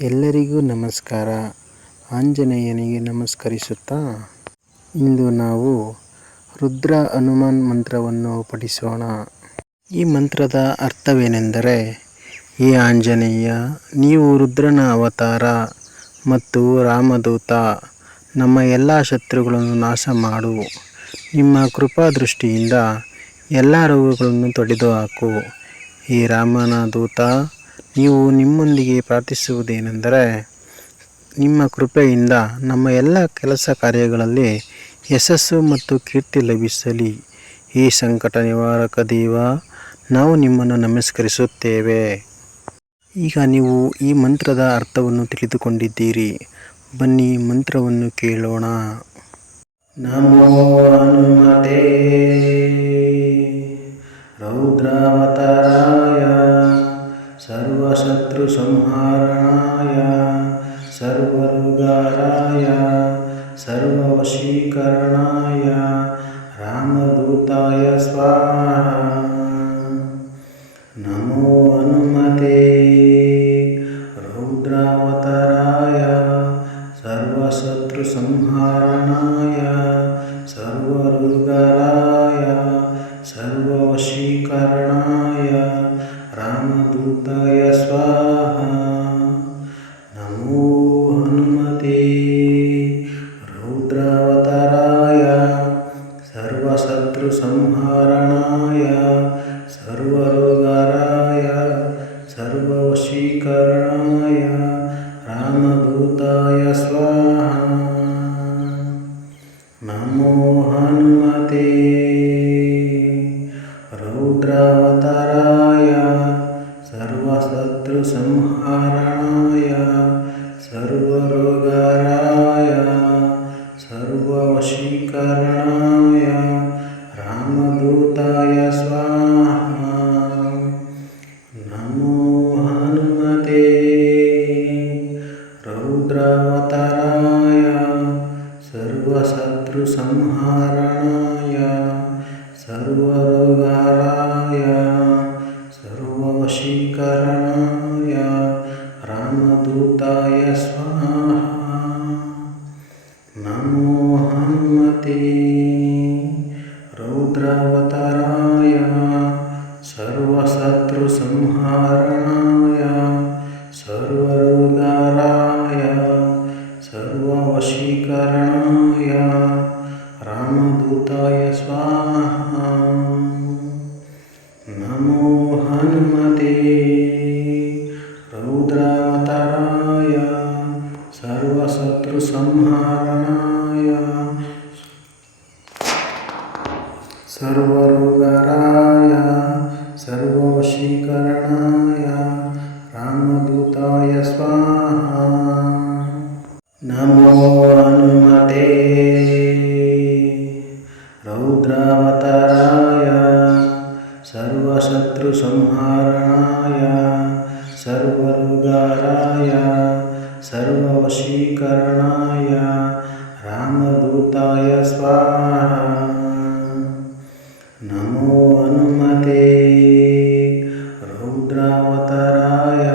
ಎಲ್ಲರಿಗೂ ನಮಸ್ಕಾರ. ಆಂಜನೇಯನಿಗೆ ನಮಸ್ಕರಿಸುತ್ತಾ ಇಂದು ನಾವು ರುದ್ರ ಹನುಮಾನ್ ಮಂತ್ರವನ್ನು ಪಠಿಸೋಣ. ಈ ಮಂತ್ರದ ಅರ್ಥವೇನೆಂದರೆ, ಹೇ ಆಂಜನೇಯ, ನೀವು ರುದ್ರನ ಅವತಾರ ಮತ್ತು ರಾಮದೂತ. ನಮ್ಮ ಎಲ್ಲ ಶತ್ರುಗಳನ್ನು ನಾಶ ಮಾಡು. ನಿಮ್ಮ ಕೃಪಾ ದೃಷ್ಟಿಯಿಂದ ಎಲ್ಲ ರೋಗಗಳನ್ನು ತೊಡೆದುಹಾಕು. ಹೇ ರಾಮನ ದೂತ, ನೀವು ನಿಮ್ಮೊಂದಿಗೆ ಪ್ರಾರ್ಥಿಸುವುದೇನೆಂದರೆ, ನಿಮ್ಮ ಕೃಪೆಯಿಂದ ನಮ್ಮ ಎಲ್ಲ ಕೆಲಸ ಕಾರ್ಯಗಳಲ್ಲಿ ಯಶಸ್ಸು ಮತ್ತು ಕೀರ್ತಿ ಲಭಿಸಲಿ. ಹೇ ಸಂಕಟ ನಿವಾರಕ ದೇವ, ನಾವು ನಿಮ್ಮನ್ನು ನಮಸ್ಕರಿಸುತ್ತೇವೆ. ಈಗ ನೀವು ಈ ಮಂತ್ರದ ಅರ್ಥವನ್ನು ತಿಳಿದುಕೊಂಡಿದ್ದೀರಿ. ಬನ್ನಿ ಮಂತ್ರವನ್ನು ಕೇಳೋಣ. ನಮೋ ಹನುಮತೆ ರೌದ್ರಾವತಾರಾಯ ಸರ್ವಶತ್ರು ಸಂಹಾರಣಾಯ ಸರ್ವರೋಗಾರಾಯ ಸರ್ವವಶೀಕರಣಾಯ ರಾಮದೂತಾಯ ಸ್ವಾಹ. ನಮೋ ಹನುಮತೆ ರೌದ್ರಾವತಾರಾಯ ಸರ್ವಶತ್ರು ಸಂಹಾರಣಾಯ ಸರ್ವರೋಗಾರಾಯ ಸರ್ವವಶೀಕರಣಾಯ ರಾಮದೂತಾಯ ಸ್ವಾಹ. ನಮೋ ಹನುಮತೆ ರೌದ್ರಾವತಾರಾಯ ಸರ್ವಶತ್ರು ಸಂಹಾರಣಾಯ ಸರ್ವರೋಗಾರಾಯ ಸರ್ವವಶೀಕರಣಾಯ ರಾಮದೂತಾಯ ಸ್ವಾಹ. ನಮೋ ಹನುಮತೆ ರೌದ್ರಾವತಾರಾಯ ಸರ್ವಶತ್ರು ಸಂಹಾರಣಾಯ ಸರ್ವರೋಗಾರಾಯ ಸರ್ವವಶೀಕರಣಾಯ ರಾಮದೂತಾಯ ಸ್ವಾಹ. ನಮೋ ಹನುಮತೆ ರೌದ್ರಾವತಾರಾಯ ಸರ್ವಶತ್ರು ಸಂಹಾರಣಾಯ ಸರ್ವರೋಗಾರಾಯ ಸರ್ವವಶೀಕರಣಾಯ ರಾಮದೂತಾಯ ಸ್ವಾಹ. ನಮೋ ಹನುಮತೆ ರೌದ್ರಾವತಾರಾಯ ಸರ್ವಶತ್ರು ಸಂಹಾರಣಾಯ ಸರ್ವರೋಗಾರಾಯ ಸರ್ವವಶೀಕರಣಾಯ ರಾಮದೂತಾಯ ಸ್ವಾಹ. ನಮೋ ಹನುಮತೆ ರೌದ್ರಾವತಾರಾಯ ಸರ್ವಶತ್ರು ಸಂಹಾರಣಾಯ ಸರ್ವರೋಗಾರಾಯ ಸರ್ವವಶೀಕರಣಾಯ ರಾಮದೂತಾಯ ಸ್ವಾಹ. ನಮೋ ಹನುಮತೆ ರೌದ್ರಾವತಾರಾಯ ಸರ್ವಶತ್ರು ಸಂಹಾರಣಾಯ ಸರ್ವರೋಗಾರಾಯ ಸರ್ವವಶೀಕರಣಾಯ ರಾಮದೂತಾಯ ಸ್ವಾಹ. ನಮೋ ಹನುಮತೆ ರೌದ್ರಾವತಾರಾಯ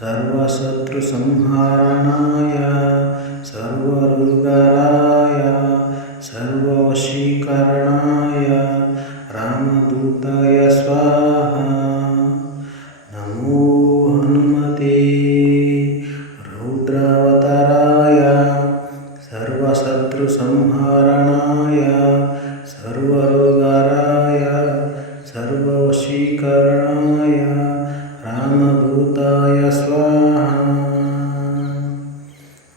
ಸರ್ವಶತ್ರು ಸಂಹಾರಣಾಯ ಸರ್ವರೋಗಾರಾಯ ಸರ್ವವಶೀಕರಣಾಯ ರಾಮದೂತಾಯ ಸ್ವಾಹ. ನಮೋ ಹನುಮತೆ ರೌದ್ರಾವತಾರಾಯ ಸರ್ವಶತ್ರು ಸಂಹಾರಣಾಯ ಸರ್ವರೋಗಾರಾಯ ಸರ್ವವಶೀಕರಣಾಯ ರಾಮದೂತಾಯ ಸ್ವಾಹ.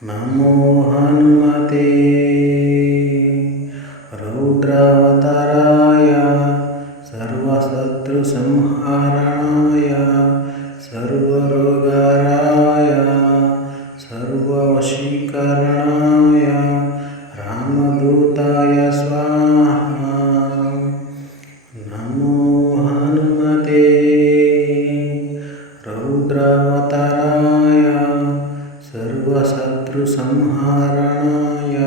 ನಮೋ ಹನುಮತೆ ರೌದ್ರಾವತಾರಾಯ ಸರ್ವಶತ್ರು ಸಂಹಾರಣಾಯ ಸರ್ವರೋಗಾರಾಯ ಸರ್ವವಶೀಕರಣಾಯ ರಾಮದೂತಾಯ ಸ್ವಾಹ. ನಮೋ ಹನುಮತೆ ರೌದ್ರಾವತಾರಾಯ ಸರ್ವಶತ್ರು ಸಂಹಾರಣಾಯ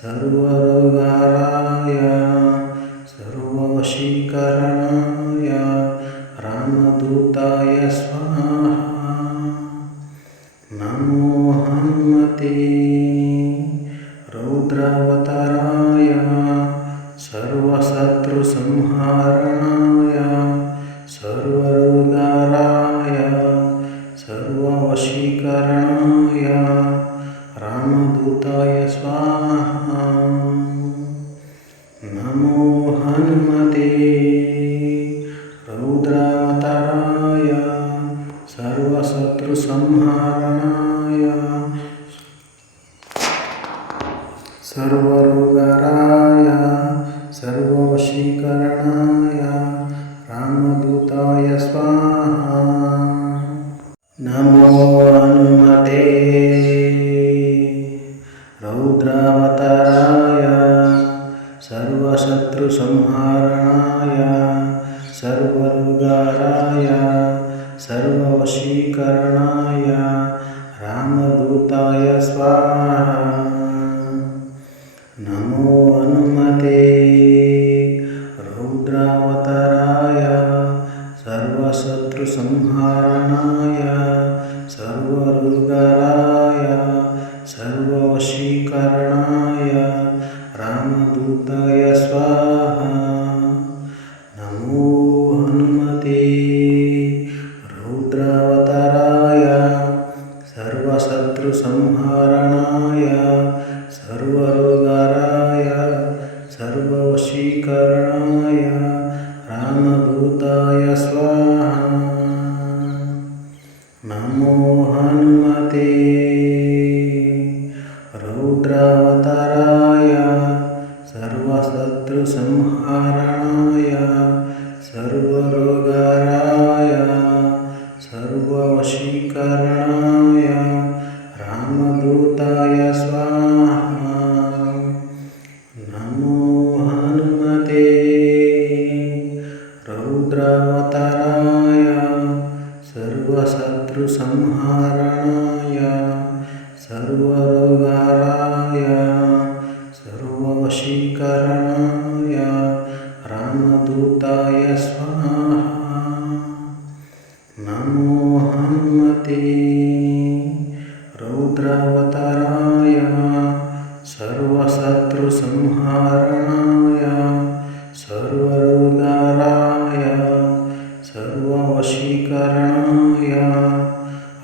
ಸರ್ವರೋಗಾರಾಯ ಸರ್ವವಶೀಕರಣಾಯ ರಾಮದೂತಾಯ ಸ್ವಾಹ. नमो हनुमते रौद्रावताराय सर्वशत्रुसंहारणाय सर्वरोगाराय सर्ववशीकरणाय रामदूताय स्वाहा। नमो हनुमते रौद्रावताराय सर्वशत्रुसंहारणाय सर्वरोगाराय सर्ववशीकरणाय रामदूताय स्वाहा। नमो हनुमते रौद्रावताराय सर्वशत्रुसंहारणाय सर्वरोगाराय सर्ववशीकरणाय रामदूताय स्वाहा। नमो हनुमते रौद्रावताराय सर्वशत्रुसंहारणाय सर्वरोगाराय सर्ववशीकरणाय रामदूताय स्वाहा। नमो हनुमते रौद्रावताराय सर्वशत्रुसंहारणाय सर्वरोगाराय सर्ववशीकरणाय रामदूताय स्वाहा। नमो हनुमते रौद्रावताराय सर्वशत्रुसंहारणाय सर्वरोगाराय सर्ववशीकरणाय रामदूताय स्वाहा। नमो हनुमते रौद्रावताराय सर्वशत्रुसंहारणाय सर्वरोगाराय सर्ववशीकरणाय रामदूताय स्वाहा। नमो हनुमते रौद्रावताराय सर्वशत्रुसंहारणाय सर्वरोगाराय सर्ववशीकरणाय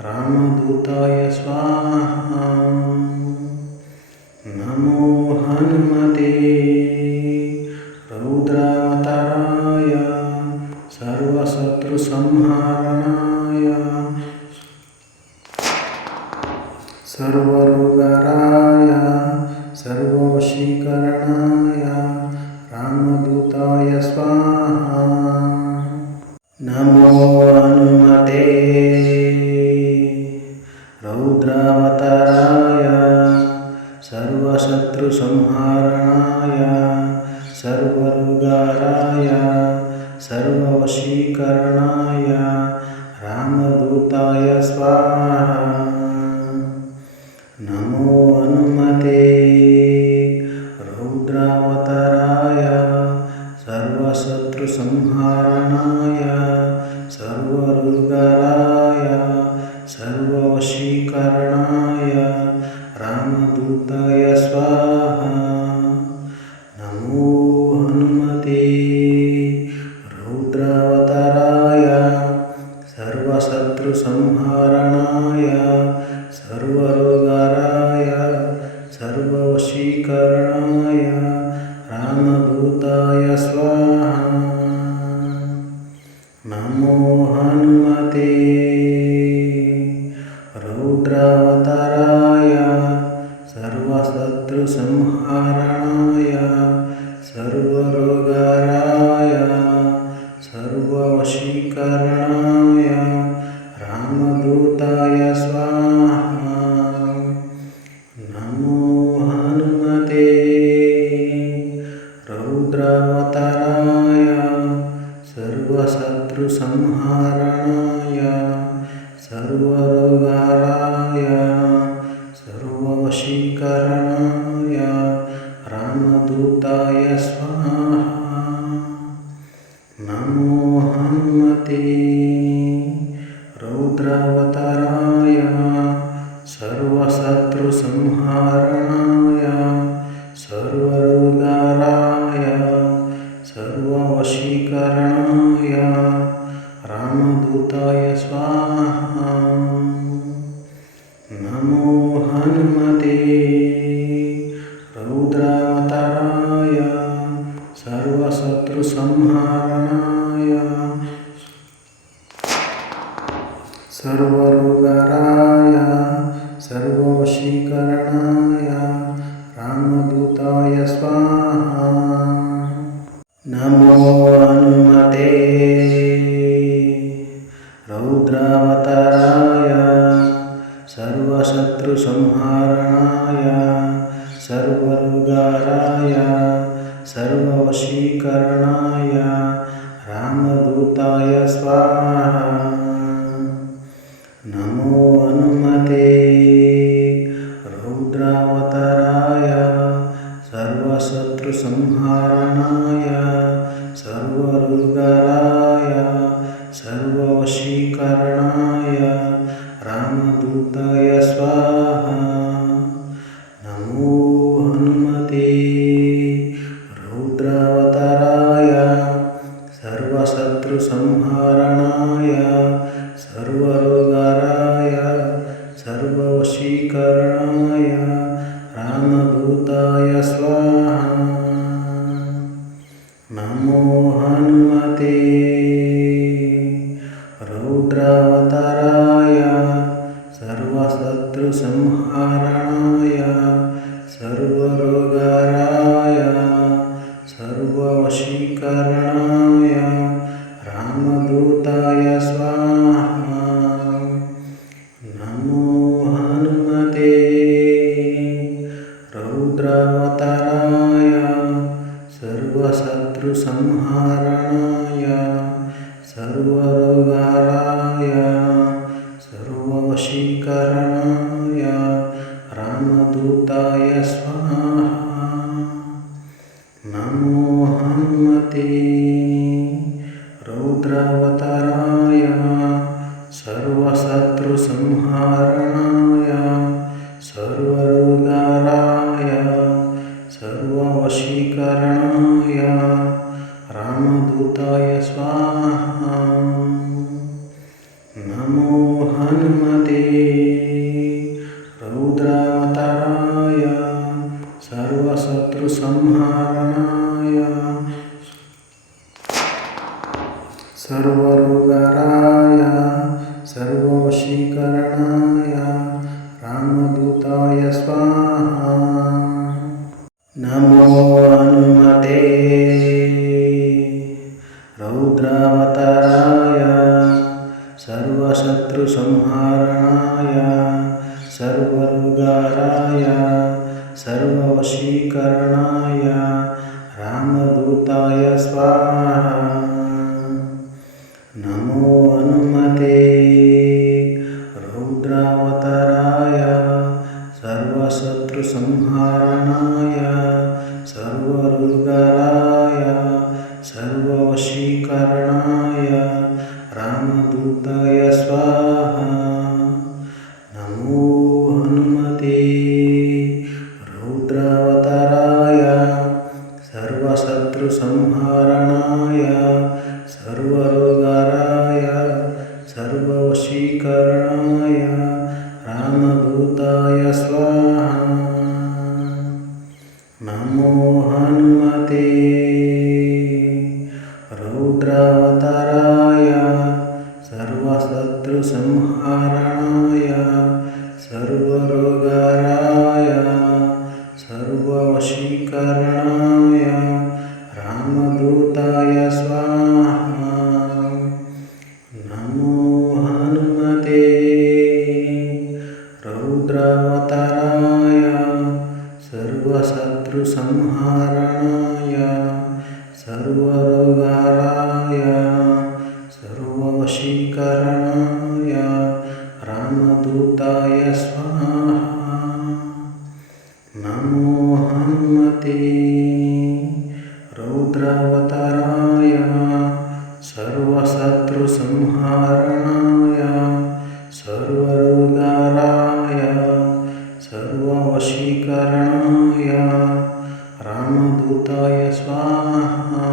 रामदूताय स्वाहा। नमो हनुमते रौद्रावताराय सर्वशत्रुसंहारणाय सर्वरोगाराय सर्ववशीकरणाय रामदूताय स्वाहा। नमो हनुमते रौद्रावताराय सर्वशत्रुसंहारणाय सर्वरोगाराय सर्ववशीकरणाय रामदूताय स्वाहा। नमो हनुमते रौद्रावताराय सर्वशत्रुसंहारणाय सर्वरोगाराय सर्ववशीकरणाय रामदूताय स्वाहा। नमो हनुमते रौद्रावताराय सर्वशत्रुसंहारणाय सर्वरोगाराय सर्ववशीकरणाय रामदूताय स्वाहा। नमो हनुमते रौद्रावताराय सर्वशत्रुसंहारणाय सर्वरोगाराय सर्ववशीकरणाय रामदूताय स्वाहा। नमो हनुमते रौद्रावताराय सर्वशत्रुसंहारणाय सर्वरोगाराय सर्ववशीकरणाय रामदूताय स्वाहा। नमो हनुमते रौद्रावताराय सर्वशत्रुसंहारणाय सर्वरोगाराय सर्ववशीकरणाय रामदूताय स्वाहा। नमो हनुमते रौद्रावताराय सर्वशत्रुसंहारणाय सर्वरोगाराय सर्ववशीकरणाय रामदूताय स्वाहा। नमो हनुमते रौद्रावताराय सर्वशत्रुसंहारणाय सर्वरोगाराय सर्ववशीकरणाय रामदूताय स्वाहा। नमो हनुमते रौद्रावताराय सर्वशत्रुसंहारणाय सर्वरोगाराय सर्ववशीकरणाय रामदूताय स्वाहा। नमो हनुमते रौद्रावताराय सर्वशत्रुसंहारणाय सर्वरोगाराय सर्ववशीकरणाय रामदूताय स्वाहा। नमो हनुमते रौद्रावताराय सर्वशत्रुसंहारणाय सर्वरोगाराय सर्ववशीकरणाय रामदूताय स्वाहा। नमो हनुमते रौद्रावताराय सर्वशत्रुसंहारणाय सर्वरोगाराय सर्ववशीकरणाय रामदूताय स्वाहा। नमो हनुमते रौद्रावताराय सर्वशत्रुसंहारणाय सर्वरोगाराय सर्ववशीकरणाय रामदूताय स्वाहा। नमो हनुमते रौद्रावताराय सर्वशत्रुसंहारणाय सर्वरोगाराय सर्ववशीकरणाय रामदूताय स्वाहा। नमो हनुमते रौद्रावताराय सर्वशत्रुसंहारणाय सर्वरोगाराय सर्ववशीकरणाय रामदूताय स्वाहा। नमो हनुमते रौद्रावताराय सर्वशत्रुसंहारणाय सर्वरोगाराय सर्ववशीकरणाय रामदूताय स्वाहा। नमो हनुमते रौद्रावताराय सर्वशत्रुसंहारणाय सर्वरोगाराय सर्ववशीकरणाय रामदूताय स्वाहा। नमो हनुमते रौद्रावताराय सर्वशत्रुसंहारणाय सर्वरोगाराय सर्ववशीकरणाय रामदूताय स्वाहा।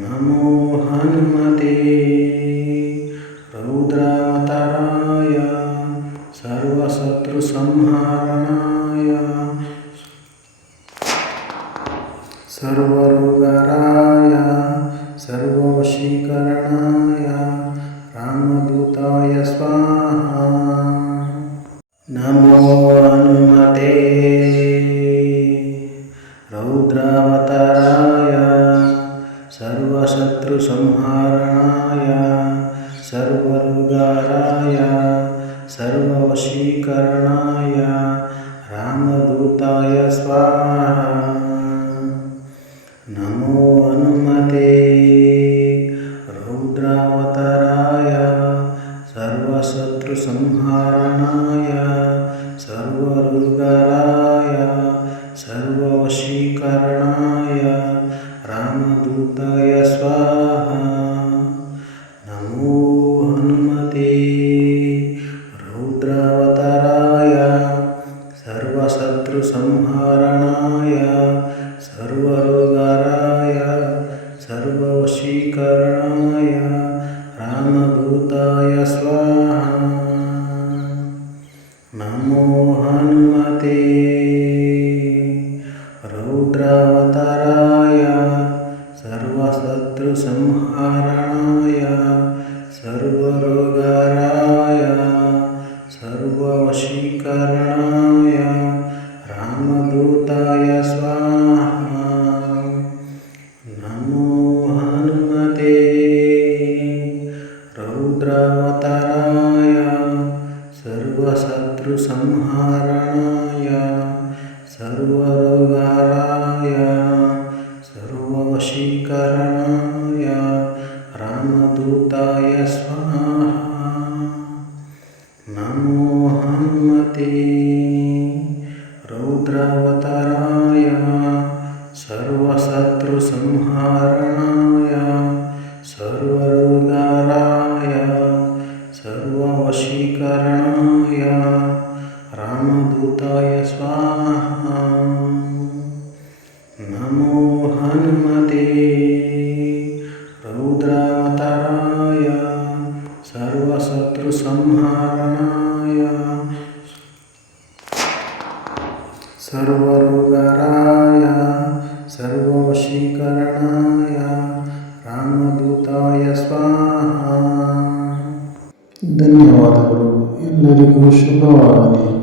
नमो हनुमते रौद्रावताराय सर्वशत्रुसंहारणाय सर्वरोगाराय सर्ववशीकरणाय रामदूताय स्वाहा। नमो हनुमते रौद्रावताराय सर्वशत्रुसंहारणाय सर्वरोगाराय ಸರ್ವವಶೀಕರಣಾಯ ರಾಮದೂತಾಯ ಸ್ವಾಹ. ನಮೋ ಹನುಮತೆ ರೌದ್ರಾವತಾರಾಯ ಸರ್ವಶತ್ರು ಸಂಹಾರಣಾಯ ಸರ್ವರೋಗರಾಯ ಸರ್ವವಶೀಕರಣಾಯ ರಾಮದೂತಾಯ ಸ್ವಾಹ. ನಮೋ ಹನುಮತೆ ರೌದ್ರಾವತಾರಾಯ ಸರ್ವಶತ್ರು ಸಂಹಾರಣಾಯ ಸರ್ವರೋಗರಾಯ ಸರ್ವವಶೀಕರಣಾಯ ರಾಮದೂತಾಯ ಸ್ವಾಹ. ನಮೋ ಹನುಮತೆ ರೌದ್ರಾವತಾರಾಯ ಸರ್ವಶತ್ರು ಸಂಹಾರಣಾಯ ಸರ್ವರೋಗರಾಯ ಸರ್ವವಶೀಕರಣಾಯ ರಾಮದೂತಾಯ ಸ್ವಾಹ. ನಮೋ ಹನುಮತೆ ರೌದ್ರಾವತಾರಾಯ ಸರ್ವಶತ್ರು ಸಂಹಾರಣಾಯ ಸರ್ವರೋಗರಾಯ ಸರ್ವವಶೀಕರಣಾಯ ರಾಮದೂತಾಯ ಸ್ವಾಹ. ನಮೋ ಹನುಮತೆ ರೌದ್ರಾವತಾರಾಯ ಸರ್ವಶತ್ರು ಸಂಹಾರಣಾಯ ಸರ್ವರೋಗರಾಯ ಸರ್ವವಶೀಕರಣಾಯ ರಾಮದೂತಾಯ ಸ್ವಾಹ. ನಮೋ ಹನುಮತೆ ರೌದ್ರಾವತಾರಾಯ ಸರ್ವಶತ್ರು ಸಂಹಾರಣಾಯ ಸರ್ವರೋಗರಾಯ ಸರ್ವವಶೀಕರಣಾಯ ರಾಮದೂತಾಯ ಸ್ವಾಹ. ಧನ್ಯವಾದಗಳು. ಎಲ್ಲರಿಗೂ ಶುಭವಾಗಲಿ.